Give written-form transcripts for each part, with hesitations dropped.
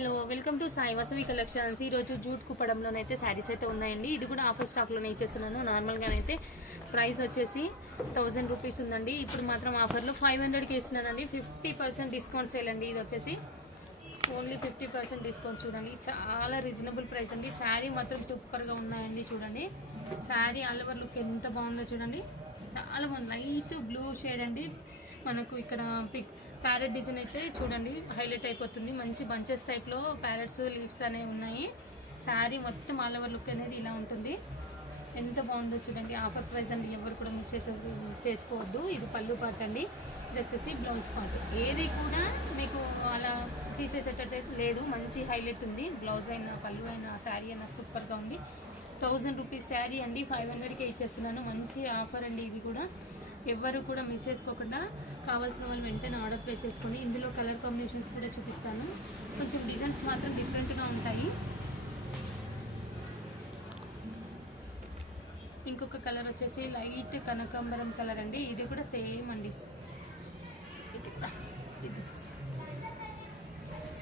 Hello welcome to Sai Vasavi collections. ఈరోజు jute కుప్పడంలోనైతే saris అయితే ఉన్నాయండి. ఇది కూడా ఆఫర్ స్టాక్లోనే ఇచ్చేస్తున్నాను. నార్మల్గానైతే ప్రైస్ వచ్చేసి 1000 రూపీస్ ఉందండి. ఇప్పుడు మాత్రం ఆఫర్లో 500కి ఇస్తున్నానండి. 50% డిస్కౌంట్ సేల్ అండి. ఇది వచ్చేసి ఓన్లీ 50% డిస్కౌంట్. చూడండి, చాలా రీజనబుల్ ప్రైస్ అండి. శారీ మాత్రం సూపర్గా ఉన్నాయండి. చూడండి, శారీ ఆల్ ఓవర్ లుక్ ఎంత బాగుందో చూడండి. చాలా బాగుంది. లైట్ బ్లూ షేడ్ అండి. మనకు ఇక్కడ ప్యారెట్ డిజైన్ అయితే చూడండి హైలైట్ అయిపోతుంది. మంచి బంచెస్ టైప్లో ప్యారెట్స్ లీవ్స్ అనేవి ఉన్నాయి. శారీ మొత్తం ఆల్ ఓవర్ లుక్ అనేది ఇలా ఉంటుంది. ఎంత బాగుందో చూడండి. ఆఫర్ ప్రైస్ అండి, ఎవరు కూడా మిస్ చేసుకోవద్దు. ఇది పళ్ళు పార్ట్ అండి. ఇది వచ్చేసి బ్లౌజ్ పార్ట్. ఏది కూడా మీకు అలా తీసేసేటట్టు లేదు. మంచి హైలైట్ ఉంది. బ్లౌజ్ అయినా పళ్ళు అయినా శారీ అయినా సూపర్గా ఉంది. 1000 రూపీస్ శారీ అండి. 500కే ఇచ్చేస్తున్నాను. మంచి ఆఫర్ అండి. ఇది కూడా ఎవరు కూడా మిస్ చేసుకోకుండా కావాల్సిన వాళ్ళు వెంటనే ఆర్డర్ ప్లేస్ చేసుకోండి. ఇందులో కలర్ కాంబినేషన్స్ కూడా చూపిస్తాను. కొంచెం డిజైన్స్ మాత్రం డిఫరెంట్గా ఉంటాయి. ఇంకొక కలర్ వచ్చేసి లైట్ కనకాంబరం కలర్ అండి. ఇది కూడా సేమ్ అండి.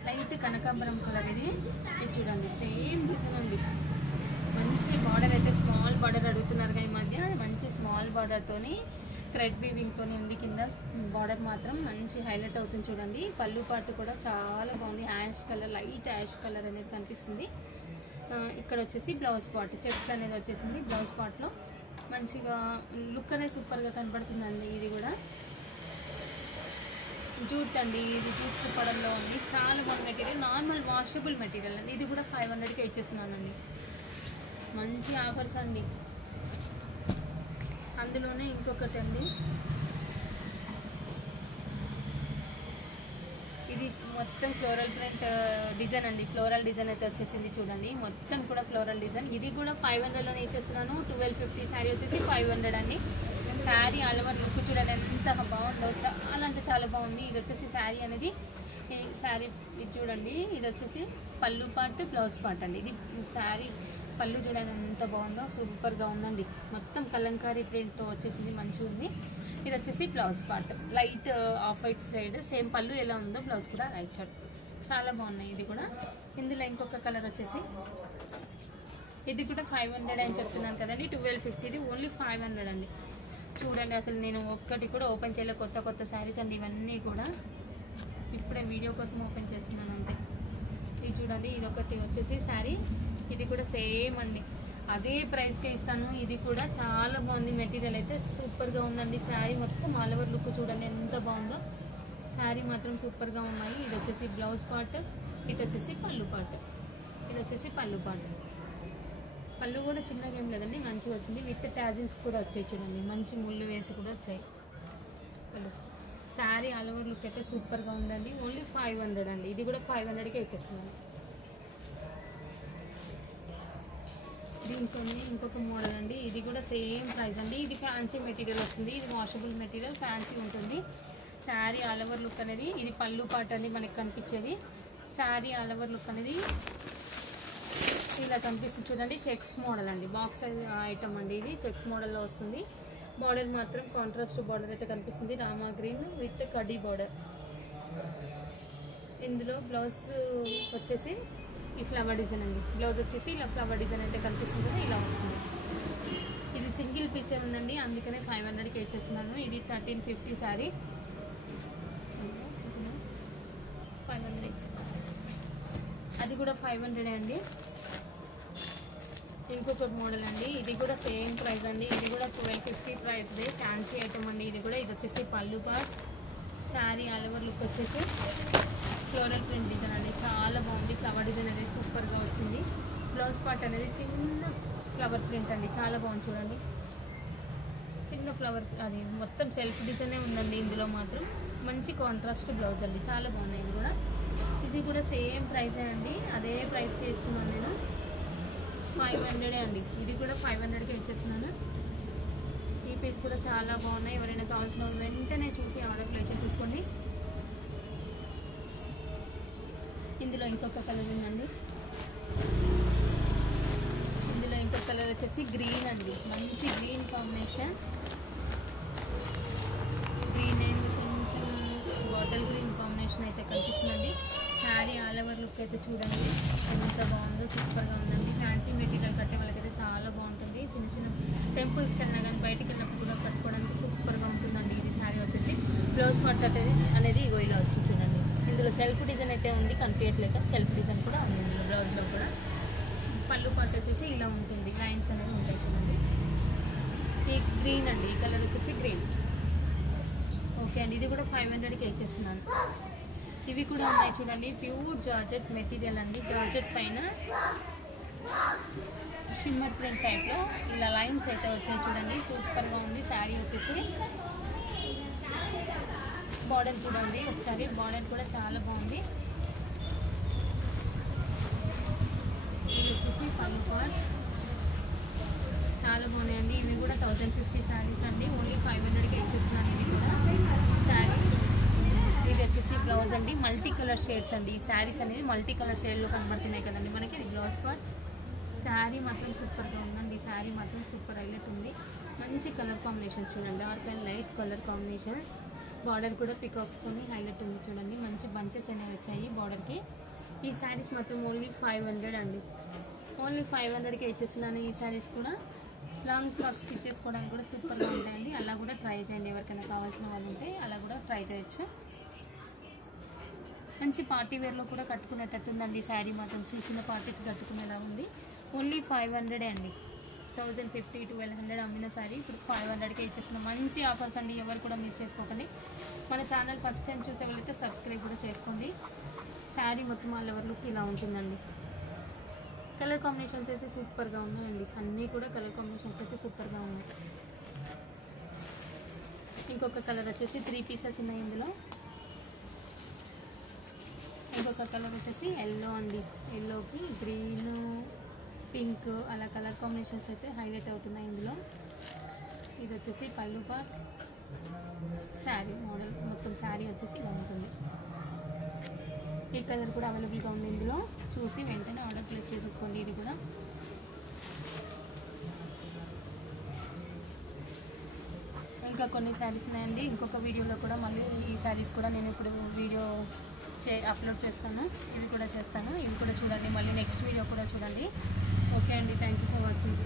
లైట్ కనకాంబరం కలర్ ఇది చూడండి. సేమ్ డిజైన్ అండి. మంచి బార్డర్ అయితే స్మాల్ బార్డర్ అడుగుతున్నారు ఈ మధ్య. మంచి స్మాల్ బార్డర్తోని థ్రెడ్ వీవింగ్తో ఉంది. కింద బార్డర్ మాత్రం మంచి హైలైట్ అవుతుంది చూడండి. పళ్ళు పార్ట్ కూడా చాలా బాగుంది. Ash colour, light ash colour అనేది కనిపిస్తుంది. ఇక్కడ వచ్చేసి బ్లౌజ్ పార్ట్ చెక్స్ అనేది వచ్చేసింది. బ్లౌజ్ పార్ట్లో మంచిగా లుక్ అనేది సూపర్గా కనపడుతుందండి. ఇది కూడా జూట్ అండి. ఇది జూట్ కుప్పడంలో ఉంది. చాలా బాగుంది మెటీరియల్. నార్మల్ వాషబుల్ మెటీరియల్ అండి. ఇది కూడా 500కే ఇచ్చేస్తున్నానండి. మంచి ఆఫర్స్ అండి. అందులోనే ఇంకొకటి అండి. ఇది మొత్తం ఫ్లోరల్ ప్రింట్ డిజైన్ అండి. ఫ్లోరల్ డిజైన్ అయితే వచ్చేసింది చూడండి. మొత్తం కూడా ఫ్లోరల్ డిజైన్. ఇది కూడా 500లోనే ఇచ్చేస్తున్నాను. 1250 శారీ వచ్చేసి 500 అండి. శారీ ఆల్ ఓవర్ లుక్ చూడండి ఎంత బాగుందో. చాలా అంటే చాలా బాగుంది. ఇది వచ్చేసి శారీ అనేది శారీ ఇది చూడండి. ఇది వచ్చేసి పళ్ళు పార్ట్ బ్లౌజ్ పార్ట్ అండి. ఇది శారీ పళ్ళు చూడండి ఎంత బాగుందో. సూపర్గా ఉందండి. మొత్తం కలంకారీ ప్రింట్తో వచ్చేసింది. మంచిగా ఉంది. ఇది వచ్చేసి blouse part light off white side same పళ్ళు ఎలా ఉందో బ్లౌజ్ కూడా అలా ఇచ్చాడు. చాలా బాగున్నాయి. ఇది కూడా ఇందులో ఇంకొక కలర్ వచ్చేసి ఇది కూడా 500 అని చెప్తున్నాను కదండి. 1250. ఇది ఓన్లీ 500 అండి. చూడండి, అసలు నేను ఒక్కటి కూడా ఓపెన్ చేయలే. కొత్త శారీస్ అండి ఇవన్నీ కూడా. ఇప్పుడే వీడియో కోసం ఓపెన్ చేస్తున్నాను అంతే. ఇది చూడండి. ఇది ఒకటి వచ్చేసి శారీ. ఇది కూడా సేమ్ అండి. అదే ప్రైస్కే ఇస్తాను. ఇది కూడా చాలా బాగుంది. మెటీరియల్ అయితే సూపర్గా ఉందండి. శారీ మొత్తం ఆల్ ఓవర్ లుక్ చూడండి ఎంత బాగుందో. శారీ మాత్రం సూపర్గా ఉన్నాయి. ఇది వచ్చేసి బ్లౌజ్ పార్ట్, ఇటు వచ్చేసి పళ్ళు పార్ట్. ఇది వచ్చేసి పళ్ళు పార్ట్. పళ్ళు కూడా చిన్నగా ఏం లేదండి, మంచిగా వచ్చింది. విత్ ట్యాజిల్స్ కూడా వచ్చాయి చూడండి. మంచి ముళ్ళు వేసి కూడా వచ్చాయి పళ్ళు. శారీ ఆల్ ఓవర్ లుక్ అయితే సూపర్గా ఉందండి. ఓన్లీ 500 అండి. ఇది కూడా 500కే ఇచ్చేస్తున్నాను. దీంతో ఇంకొక మోడల్ అండి. ఇది కూడా సేమ్ ప్రైస్ అండి. ఇది ఫ్యాన్సీ మెటీరియల్ వస్తుంది. ఇది వాషబుల్ మెటీరియల్, ఫ్యాన్సీ ఉంటుంది. శారీ ఆల్ ఓవర్ లుక్ అనేది ఇది పళ్ళు పార్ట్ అండి మనకి కనిపించేది. శారీ ఆల్ ఓవర్ లుక్ అనేది ఇలా కనిపిస్తుంది చూడండి. చెక్స్ మోడల్ అండి. బాక్స్ ఐటమ్ అండి. ఇది చెక్స్ మోడల్లో వస్తుంది. బార్డర్ మాత్రం కాంట్రాస్ట్ బార్డర్ అయితే కనిపిస్తుంది. రామా గ్రీన్ విత్ కడ్డీ బార్డర్. ఇందులో బ్లౌజ్ వచ్చేసి ఈ ఫ్లవర్ డిజైన్ అండి. బ్లౌజ్ వచ్చేసి ఇలా ఫ్లవర్ డిజైన్ అయితే కనిపిస్తుంది కదా, ఇలా వస్తుంది. ఇది సింగిల్ పీసే ఉందండి, అందుకనే 500కి ఇచ్చేస్తున్నాను. ఇది 1350 శారీ. 500 అది కూడా 500 అండి. ఇంకొక మోడల్ అండి. ఇది కూడా సేమ్ ప్రైస్ అండి. ఇది కూడా 1250 ప్రైస్. ఫ్యాన్సీ ఐటమ్ అండి. ఇది కూడా ఇది వచ్చేసి పళ్ళు part. Sari all over look వచ్చేసి ఫ్లోరల్ ప్రింట్ డిజైన్ అండి. చాలా బాగుంది. ఫ్లవర్ డిజైన్ అనేది సూపర్గా వచ్చింది. బ్లౌజ్ పార్ట్ అనేది చిన్న ఫ్లవర్ ప్రింట్ అండి. చాలా బాగుంది చూడండి. చిన్న ఫ్లవర్ అది మొత్తం సెల్ఫ్ డిజైనే ఉందండి. ఇందులో మాత్రం మంచి కాంట్రాస్ట్ బ్లౌజ్ అండి. చాలా బాగున్నాయి. ఇది కూడా సేమ్ ప్రైసే అండి. అదే ప్రైస్కి ఇస్తున్నాను నేను. 500 అండి. ఇది కూడా 500కే ఇచ్చేస్తున్నాను. ఈ పీస్ కూడా చాలా బాగున్నాయి. ఎవరైనా కావాల్సిన వెంటనే చూసి ఆర్డర్ ప్లేస్ చేసేసుకోండి. ఇందులో ఇంకొక కలర్ ఉందండి. ఇందులో ఇంకొక కలర్ వచ్చేసి గ్రీన్ అండి. మంచి గ్రీన్ కాంబినేషన్. గ్రీన్ అండ్ కొంచెం బాటిల్ గ్రీన్ కాంబినేషన్ అయితే కనిపిస్తుందండి. శారీ ఆల్ ఓవర్ లుక్ అయితే చూడండి ఎంత బాగుందో, సూపర్గా ఉందండి. ఫ్యాన్సీ మెటీరియల్ కట్టే వాళ్ళకైతే చాలా బాగుంటుంది. చిన్న చిన్న టెంపుల్స్కి వెళ్ళినా కానీ బయటికి వెళ్ళినప్పుడు కూడా కట్టుకోవడానికి సూపర్గా ఉంటుందండి. ఇది శారీ వచ్చేసి బ్లౌజ్ పార్ట్ అనేది ఇగో ఇలా వచ్చి చూడండి. ఇందులో సెల్ఫ్ డిజైన్ అయితే ఉంది, కనిపించట్లేక సెల్ఫ్ డిజైన్ కూడా ఉంది ఇందులో బ్లౌజ్లో కూడా. పళ్ళు పార్ట్ వచ్చేసి ఇలా ఉంటుంది, లైన్స్ అనేవి ఉంటాయి చూడండి. ఈ గ్రీన్ అండి, ఈ కలర్ వచ్చేసి గ్రీన్. ఓకే అండి, ఇది కూడా 500కి ఇచ్చేస్తున్నాను. ఇవి కూడా ఉన్నాయి చూడండి, ప్యూర్ జార్జెట్ మెటీరియల్ అండి. జార్జెట్ పైన షిమ్మర్ ప్రింట్ టైప్లో ఇలా లైన్స్ అయితే వచ్చాయి చూడండి, సూపర్గా ఉంది. శారీ వచ్చేసి బార్డర్ చూడండి ఒకసారి, బార్డర్ కూడా చాలా బాగుంది. ఇది వచ్చేసి పళ్ళు పార్ట్ చాలా బాగున్నాయండి. ఇవి కూడా 1050 శారీస్ అండి, ఓన్లీ 500కి ఇచ్చేస్తున్నాను. ఇది కూడా శారీ. ఇది వచ్చేసి బ్లౌజ్ అండి, మల్టీ కలర్ షేడ్స్ అండి. ఈ శారీస్ అనేది మల్టీ కలర్ షేడ్లో కనబడుతున్నాయి కదండి మనకి. ఇది బ్లౌజ్ పార్ట్. శారీ మాత్రం సూపర్గా ఉందండి, శారీ మాత్రం సూపర్ హైలైట్ ఉంది. మంచి కలర్ కాంబినేషన్స్ చూడండి, dark and light colour combinations. Border కూడా పికాక్స్తో హైలైట్ ఉంది చూడండి, మంచి బంచెస్ అనేవి వచ్చాయి బార్డర్కి. ఈ శారీస్ మాత్రం ఓన్లీ 500 అండి, ఓన్లీ 500కి ఇచ్చేస్తున్నాను. ఈ శారీస్ కూడా లాంగ్ ఫ్రాక్ స్టిచ్ చేసుకోవడానికి కూడా సూపర్గా ఉంటాయండి. అలా కూడా ట్రై చేయండి, ఎవరికైనా కావాల్సిన వాళ్ళు ఉంటే అలా కూడా ట్రై చేయొచ్చు. మంచి పార్టీ వేర్లో కూడా కట్టుకునేటట్టుందండి శారీ మాత్రం, చిన్న చిన్న పార్టీస్ కట్టుకునేలా ఉంది. ఓన్లీ 500 అండి. 1050 1200 అమ్మిన శారీ ఇప్పుడు 500కే ఇచ్చేస్తున్నాం. మంచి ఆఫర్స్ అండి, ఎవరు కూడా మిస్ చేసుకోకండి. మన ఛానల్ ఫస్ట్ టైం చూసే వాళ్ళైతే సబ్స్క్రైబ్ కూడా చేసుకోండి. శారీ మొత్తం ఆల్ ఓవర్ లుక్ ఇలా ఉంటుందండి. కలర్ కాంబినేషన్స్ అయితే సూపర్గా ఉన్నాయండి, అన్నీ కూడా కలర్ కాంబినేషన్స్ అయితే సూపర్గా ఉన్నాయి. ఇంకొక కలర్ వచ్చేసి 3 పీసెస్ ఉన్నాయి ఇందులో. ఇంకొక కలర్ వచ్చేసి ఎల్లో అండి, ఎల్లోకి గ్రీన్ పింక్ అలా కలర్ కాంబినేషన్స్ అయితే హైలైట్ అవుతున్నాయి ఇందులో. ఇది వచ్చేసి పళ్ళు పార్ట్. శారీ మోడల్ మొత్తం శారీ వచ్చేసి ఇలా ఉంటుంది. ఈ కలర్ కూడా అవైలబుల్గా ఉంది ఇందులో, చూసి వెంటనే ఆర్డర్ ప్లేస్ చేసేసుకోండి. ఇది కూడా ఇంకా కొన్ని శారీస్ ఉన్నాయండి. ఇంకొక వీడియోలో కూడా మళ్ళీ ఈ శారీస్ కూడా నేను ఇప్పుడు వీడియో అప్లోడ్ చేస్తాను, ఇవి కూడా చేస్తాను. ఇవి కూడా చూడండి, మళ్ళీ నెక్స్ట్ వీడియో కూడా చూడండి. ఓకే అండి, థ్యాంక్ యూ ఫర్ వాచింగ్.